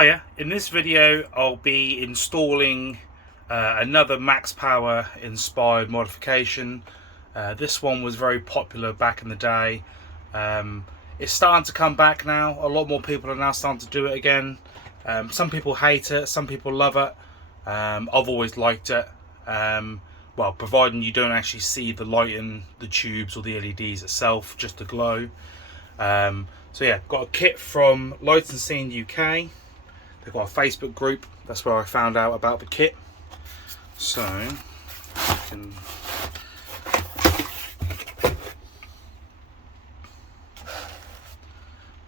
Hiya, in this video I'll be installing another max power inspired modification. This one was very popular back in the day. It's starting to come back now. A lot more people are now starting to do it again. Some people hate it, some people love it. I've always liked it. Well, providing you don't actually see the light in the tubes or the LEDs itself, just the glow. So yeah, got a kit from Lights and Scene UK. They've got a Facebook group. That's where I found out about the kit. So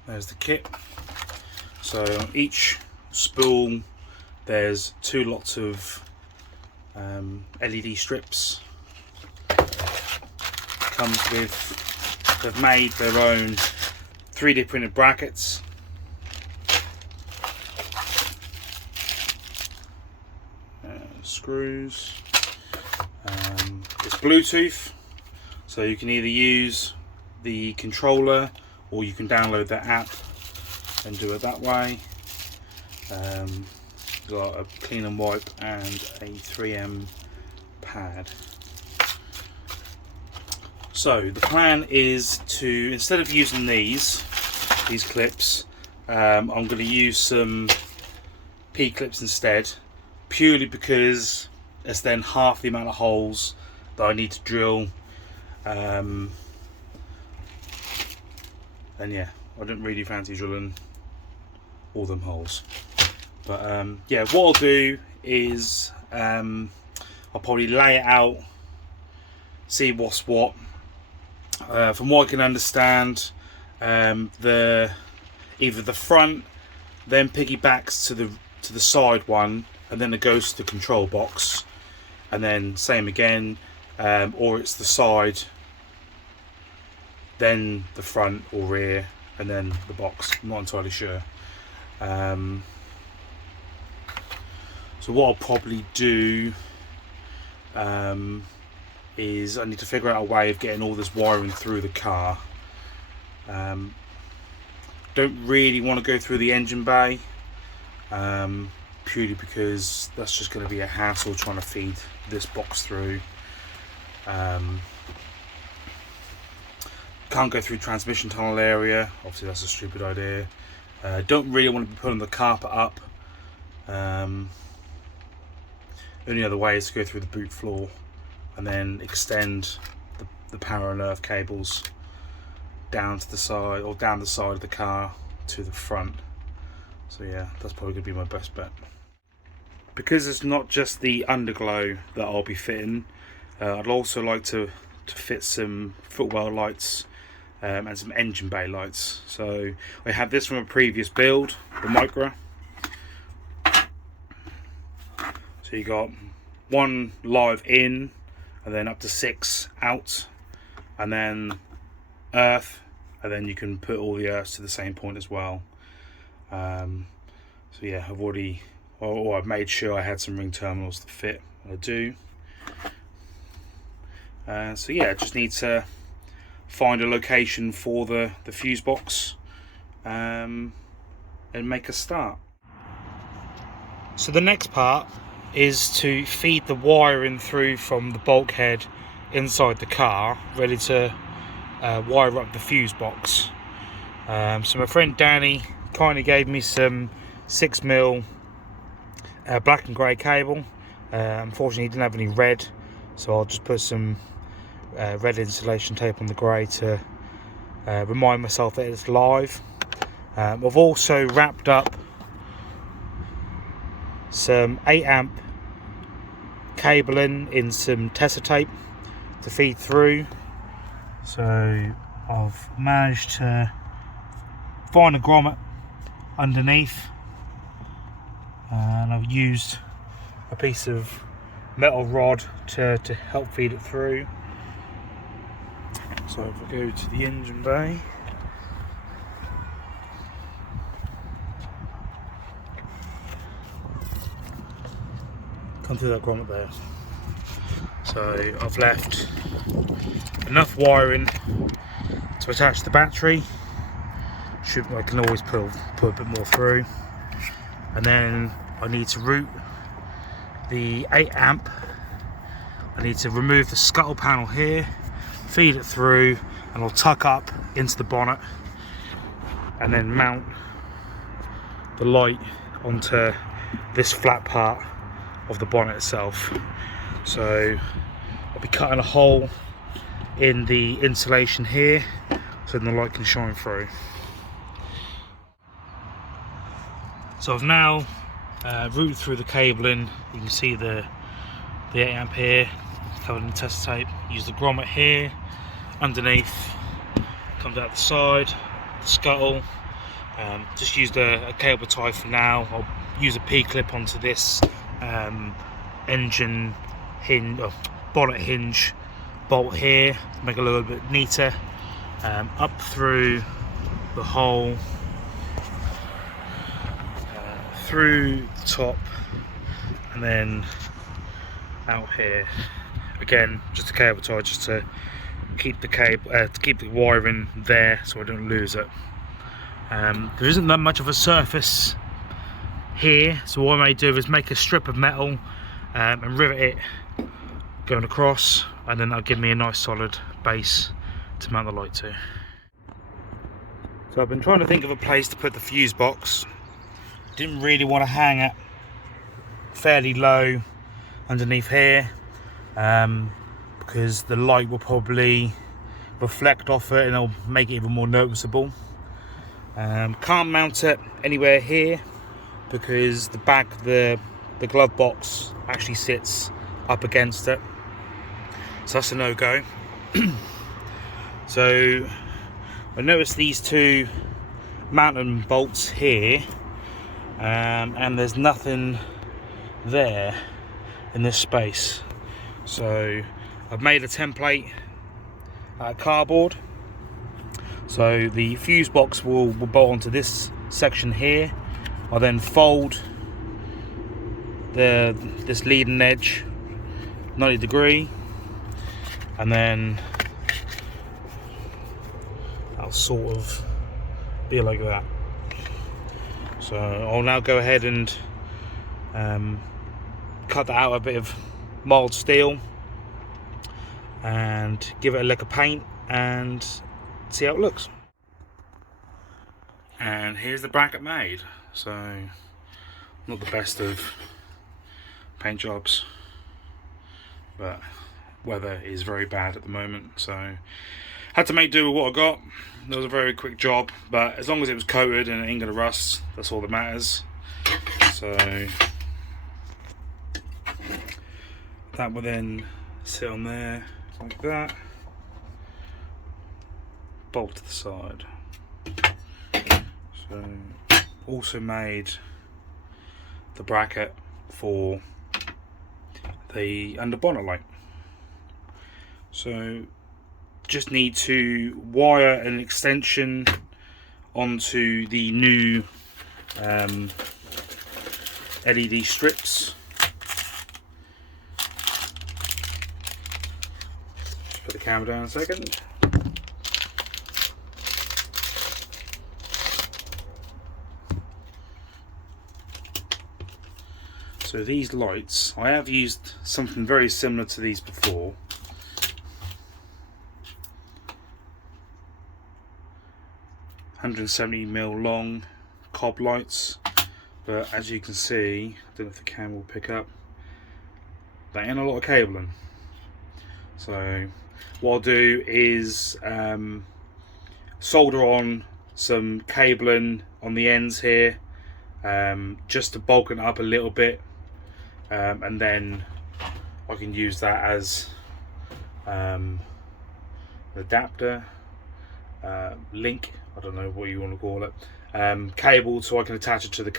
there's the kit. So on each spool there's two lots of LED strips. Comes with, they've made their own 3D printed brackets. Screws. It's Bluetooth, so you can either use the controller or you can download the app and do it that way. Got a clean and wipe and a 3M pad. So the plan is to, instead of using these clips, I'm going to use some P clips instead, purely because it's then half the amount of holes that I need to drill. And yeah, I don't really fancy drilling all them holes. But yeah, what I'll do is I'll probably lay it out, see what's what. From what I can understand, either the front then piggybacks to the side one, and then it goes to the control box, and then same again, or it's the side, then the front or rear, and then the box. I'm not entirely sure. So what I'll probably do is I need to figure out a way of getting all this wiring through the car. Don't really want to go through the engine bay, purely because that's just going to be a hassle trying to feed this box through. Can't go through transmission tunnel area, obviously that's a stupid idea. Don't really want to be putting the carpet up. Only other way is to go through the boot floor and then extend the power and earth cables down to the side, or down the side of the car to the front. So yeah, that's probably going to be my best bet. Because it's not just the underglow that I'll be fitting, I'd also like to fit some Footwell lights and some engine bay lights. So I had this from a previous build, the Micra. So you got one live in, and then up to 6 out, and then earth, and then you can put all the earths to the same point as well. So yeah, I've made sure I had some ring terminals to fit. I do. So yeah, just need to find a location for the fuse box and make a start. So the next part is to feed the wiring through from the bulkhead inside the car, ready to wire up the fuse box. So my friend Danny kindly gave me some 6mm black and grey cable. Unfortunately he didn't have any red, so I'll just put some red insulation tape on the grey to remind myself that it's live. I've also wrapped up some 8A cabling in some Tessa tape to feed through. So I've managed to find a grommet underneath, and I've used a piece of metal rod to help feed it through. So if I go to the engine bay, come through that grommet there. So I've left enough wiring to attach the battery. I can always put a bit more through. and then I need to route the 8 amp. I need to remove the scuttle panel here, feed it through, and I'll tuck up into the bonnet and then mount the light onto this flat part of the bonnet itself. So I'll be cutting a hole in the insulation here so then the light can shine through. So I've now routed through the cabling. You can see the 8 amp here covered in test tape. Use the grommet here underneath, comes out the side, the scuttle. Just used a cable tie for now. I'll use a P-clip onto this engine hinge, bonnet hinge bolt here to make it a little bit neater. Up through the hole, through the top, and then out here. Again, just a cable tie, just to keep the cable, to keep the wiring there, so I don't lose it. There isn't that much of a surface here, so what I may do is make a strip of metal and rivet it going across, and then that'll give me a nice solid base to mount the light to. So I've been trying to think of a place to put the fuse box. Didn't really want to hang it fairly low underneath here, because the light will probably reflect off it and it'll make it even more noticeable. Can't mount it anywhere here because the back, the glove box actually sits up against it, so that's a no-go. So I noticed these two mounting bolts here, and there's nothing there in this space, so I've made a template out of cardboard. So the fuse box will bolt onto this section here. I'll then fold this leading edge 90 degree, and then I'll sort of be like that. So I'll now go ahead and cut that out a bit of mild steel and give it a lick of paint and see how it looks. And here's the bracket made. So not the best of paint jobs, but weather is very bad at the moment, so had to make do with what I got. It was a very quick job, but as long as it was coated and it ain't gonna rust, that's all that matters. So that will then sit on there like that, bolt to the side. So also made the bracket for the under bonnet light. So just need to wire an extension onto the new LED strips. Just put the camera down a second. So these lights, I have used something very similar to these before. $170mm long cob lights, but as you can see, I don't know if the camera will pick up, there ain't a lot of cabling. So what I'll do is solder on some cabling on the ends here, just to bulk it up a little bit, and then I can use that as an adapter, link, I don't know what you want to call it, cable, so I can attach it to the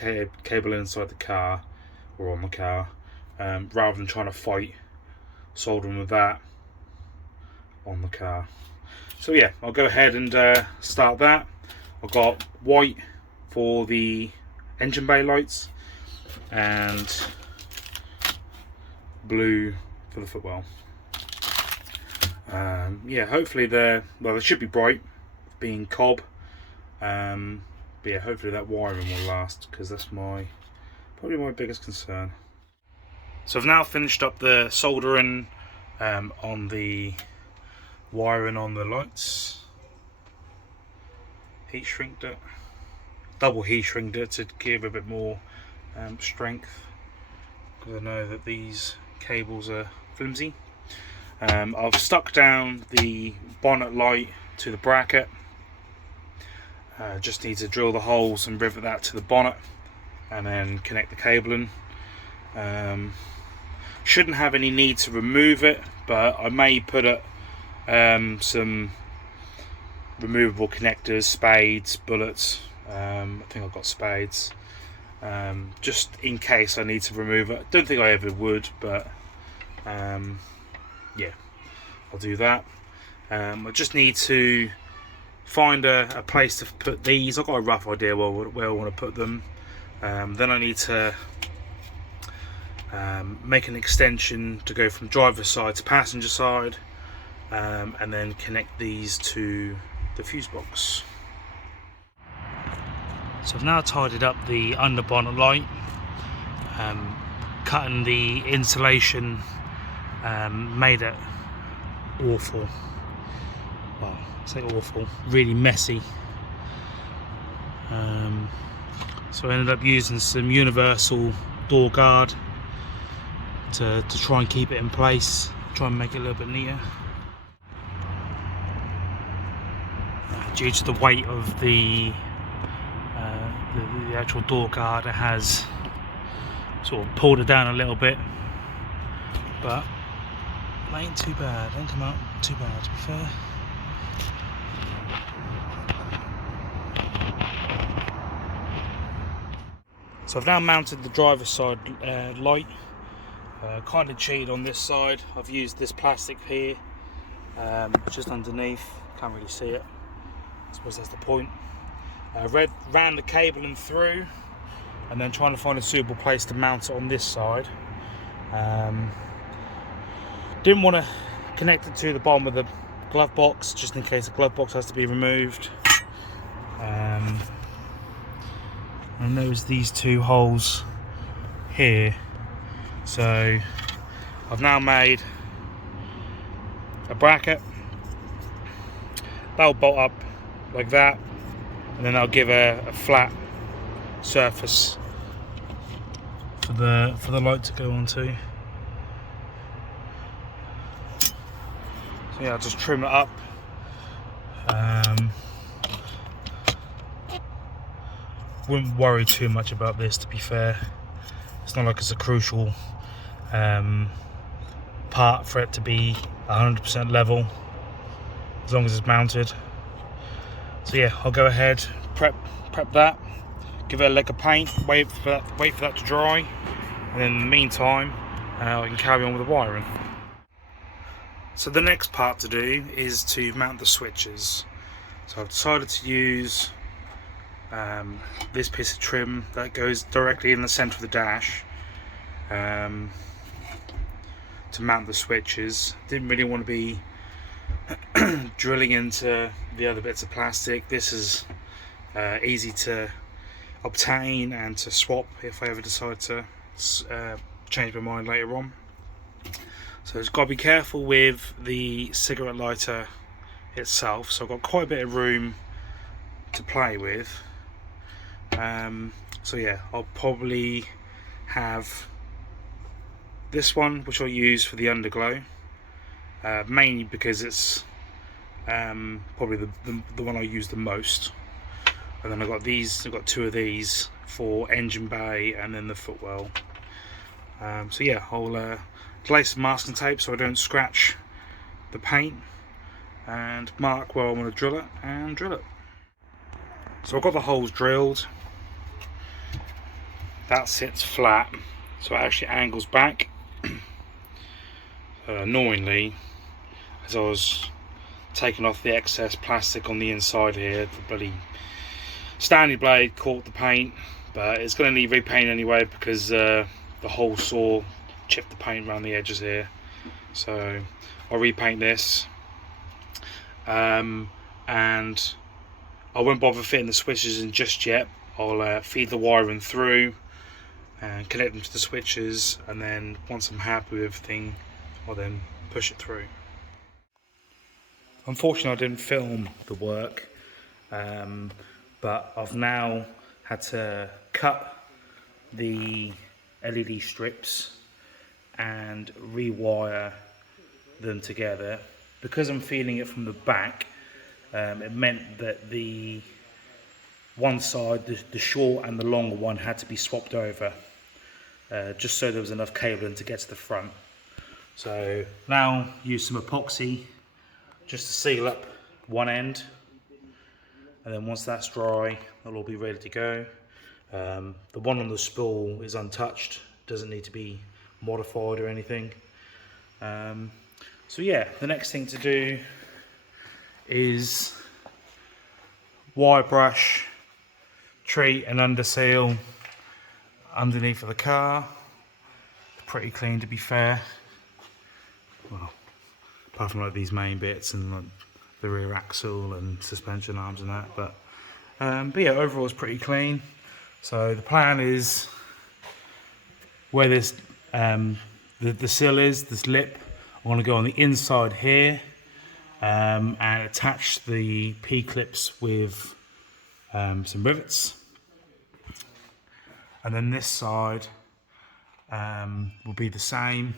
cable inside the car or on the car, rather than trying to fight soldering with that on the car. So yeah, I'll go ahead and start that. I've got white for the engine bay lights and blue for the footwell. Yeah, hopefully they should be bright, being cob, but yeah, hopefully that wiring will last, because that's my probably my biggest concern. So I've now finished up the soldering on the wiring on the lights. Heat shrinked it, double heat shrinked it to give a bit more strength, because I know that these cables are flimsy. I've stuck down the bonnet light to the bracket. Just need to drill the holes and rivet that to the bonnet and then connect the cabling. Shouldn't have any need to remove it, but I may put it some removable connectors, spades, bullets. I think I've got spades, just in case I need to remove it. Don't think I ever would, but yeah, I'll do that. I just need to find a place to put these. I've got a rough idea where I want to put them. Then I need to make an extension to go from driver's side to passenger side, and then connect these to the fuse box. So I've now tidied up the under bonnet light, cutting the insulation, made it awful. Well, I say awful, really messy. So I ended up using some universal door guard to try and keep it in place, try and make it a little bit neater. Due to the weight of the actual door guard, it has sort of pulled it down a little bit, but it ain't too bad. It ain't come out too bad, to be fair. So I've now mounted the driver's side light. Kind of cheated on this side. I've used this plastic here, just underneath. Can't really see it. I suppose that's the point. Ran the cabling through, and then trying to find a suitable place to mount it on this side. Didn't want to connect it to the bottom of the glove box, just in case the glove box has to be removed. And there's these two holes here. So I've now made a bracket that'll bolt up like that, and then I'll give a flat surface for the light to go onto. So yeah, I'll just trim it up. Wouldn't worry too much about this, to be fair. It's not like it's a crucial part for it to be 100% level, as long as it's mounted. So yeah, I'll go ahead, prep that, give it a lick of paint, wait for that to dry, and then in the meantime I can carry on with the wiring. So the next part to do is to mount the switches. So I've decided to use this piece of trim that goes directly in the center of the dash to mount the switches. Didn't really want to be drilling into the other bits of plastic. This is easy to obtain and to swap if I ever decide to change my mind later on. So it's got to be careful with the cigarette lighter itself, so I've got quite a bit of room to play with. So yeah, I'll probably have this one, which I'll use for the underglow, mainly because it's probably the one I use the most. And then I've got two of these for engine bay and then the footwell. So yeah, I'll place some masking tape so I don't scratch the paint, and mark where I want to drill it and drill it. So I've got the holes drilled. That sits flat, so it actually angles back. Annoyingly, as I was taking off the excess plastic on the inside here, the bloody Stanley blade caught the paint, but it's going to need repaint anyway because the whole saw chipped the paint around the edges here. So I'll repaint this, and I won't bother fitting the switches in just yet. I'll feed the wiring through, and connect them to the switches, and then once I'm happy with everything, I'll then push it through. Unfortunately, I didn't film the work, but I've now had to cut the LED strips and rewire them together. Because I'm feeling it from the back, it meant that the one side, the short and the longer one, had to be swapped over, just so there was enough cabling to get to the front. So now use some epoxy just to seal up one end, and then once that's dry, it'll all be ready to go. The one on the spool is untouched, doesn't need to be modified or anything. So yeah, the next thing to do is wire brush, treat and underseal underneath of the car. Pretty clean, to be fair. Well, apart from like these main bits and like the rear axle and suspension arms and that, but yeah, overall it's pretty clean. So the plan is, where this the sill is, this lip, I want to go on the inside here, and attach the P-clips with some rivets, and then this side will be the same.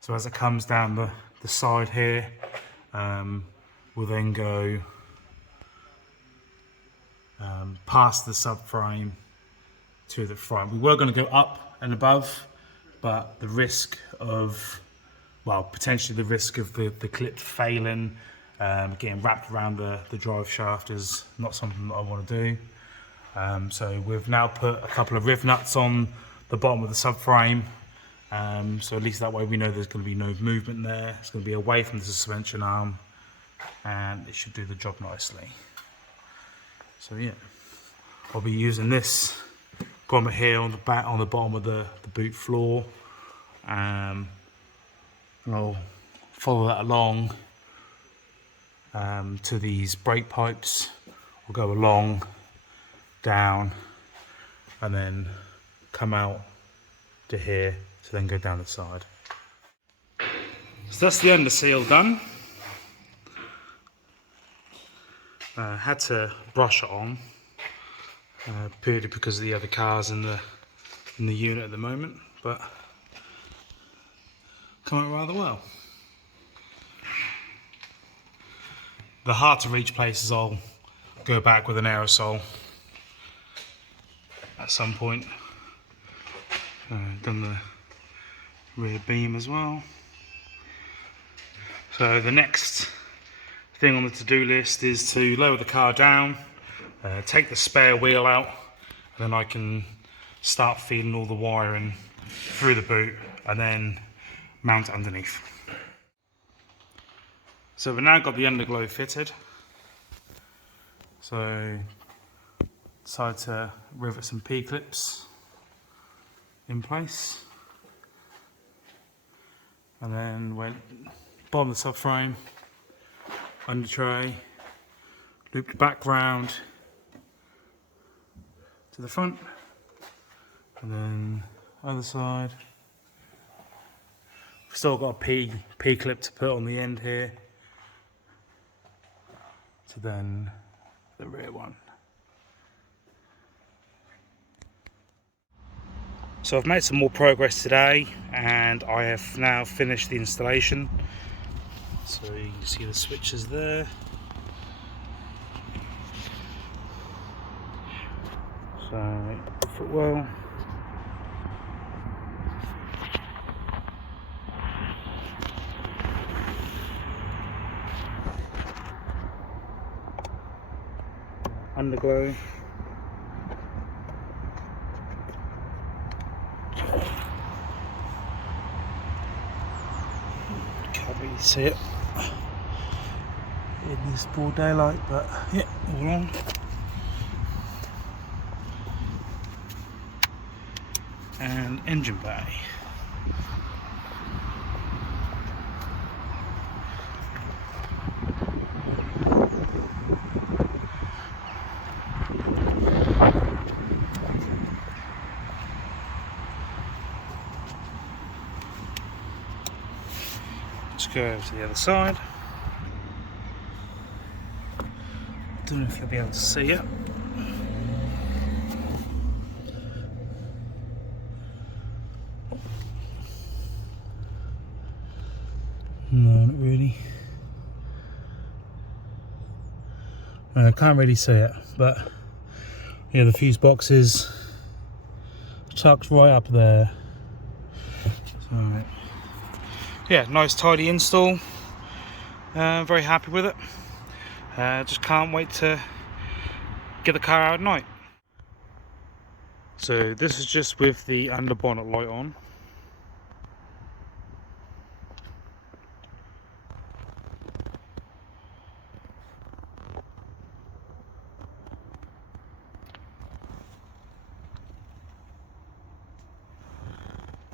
So as it comes down the side here, we'll then go past the subframe to the front. We were going to go up and above, but the risk of, well, potentially the risk of the clip failing, getting wrapped around the drive shaft, is not something that I want to do. So we've now put a couple of riv nuts on the bottom of the subframe, so at least that way we know there's going to be no movement there. It's going to be away from the suspension arm, and it should do the job nicely. So yeah, I'll be using this grommet here on the back, on the bottom of the boot floor, and I'll follow that along to these brake pipes. I'll go along, down, and then come out to here to then go down the side. So that's the underseal done. Had to brush it on, purely because of the other cars in the unit at the moment, but come out rather well. The hard to reach places I'll go back with an aerosol at some point. Done the rear beam as well. So the next thing on the to-do list is to lower the car down, take the spare wheel out, and then I can start feeding all the wiring through the boot and then mount it underneath. So we've now got the underglow fitted. So decided to rivet some P-clips in place, and then went bottom of the subframe, under tray, looped back round to the front, and then other side. We've still got a P-clip to put on the end here, to then the rear one. So I've made some more progress today, and I have now finished the installation. So you can see the switches there. So Footwell. Underglow. Can't really see it in this broad daylight, but yeah, all on. And engine bay. go over to the other side. Don't know if you'll be able to see it. No, not really. I can't really see it, but yeah, the fuse box is tucked right up there. Alright. Yeah, nice tidy install. Very happy with it. Just can't wait to get the car out at night. So this is just with the under bonnet light on.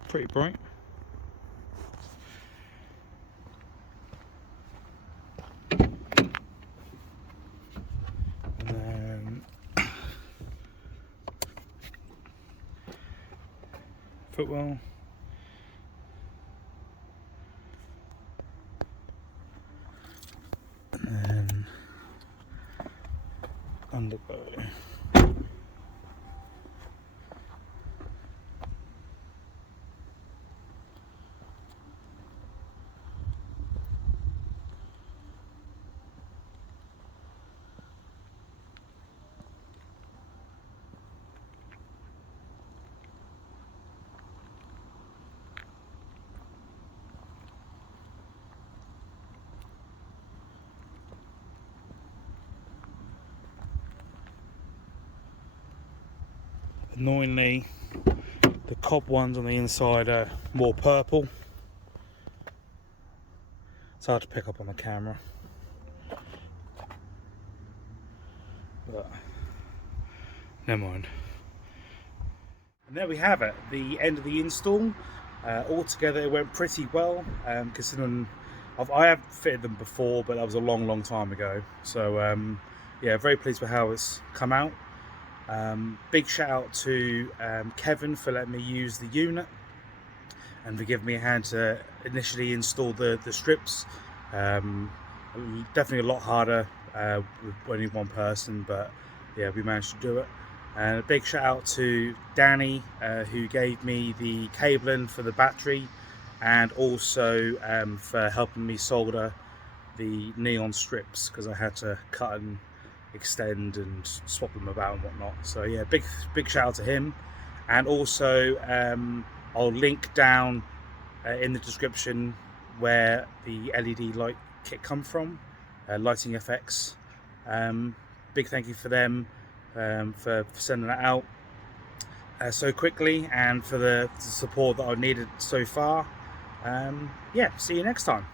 Pretty bright. And then Footwell. And then Underglow. Annoyingly, the cob ones on the inside are more purple. It's hard to pick up on the camera, but never mind. And there we have it, the end of the install. Altogether it went pretty well, considering I have fitted them before, but that was a long time ago. So yeah, very pleased with how it's come out. Big shout out to Kevin for letting me use the unit and for giving me a hand to initially install the strips. Definitely a lot harder with only one person, but yeah, we managed to do it. And a big shout out to Danny, who gave me the cabling for the battery, and also for helping me solder the neon strips, because I had to cut and extend and swap them about and whatnot. So yeah, big shout out to him. And also I'll link down in the description where the LED light kit come from, Lighting FX. Big thank you for them for sending that out so quickly, and for the support that I've needed so far. Yeah, see you next time.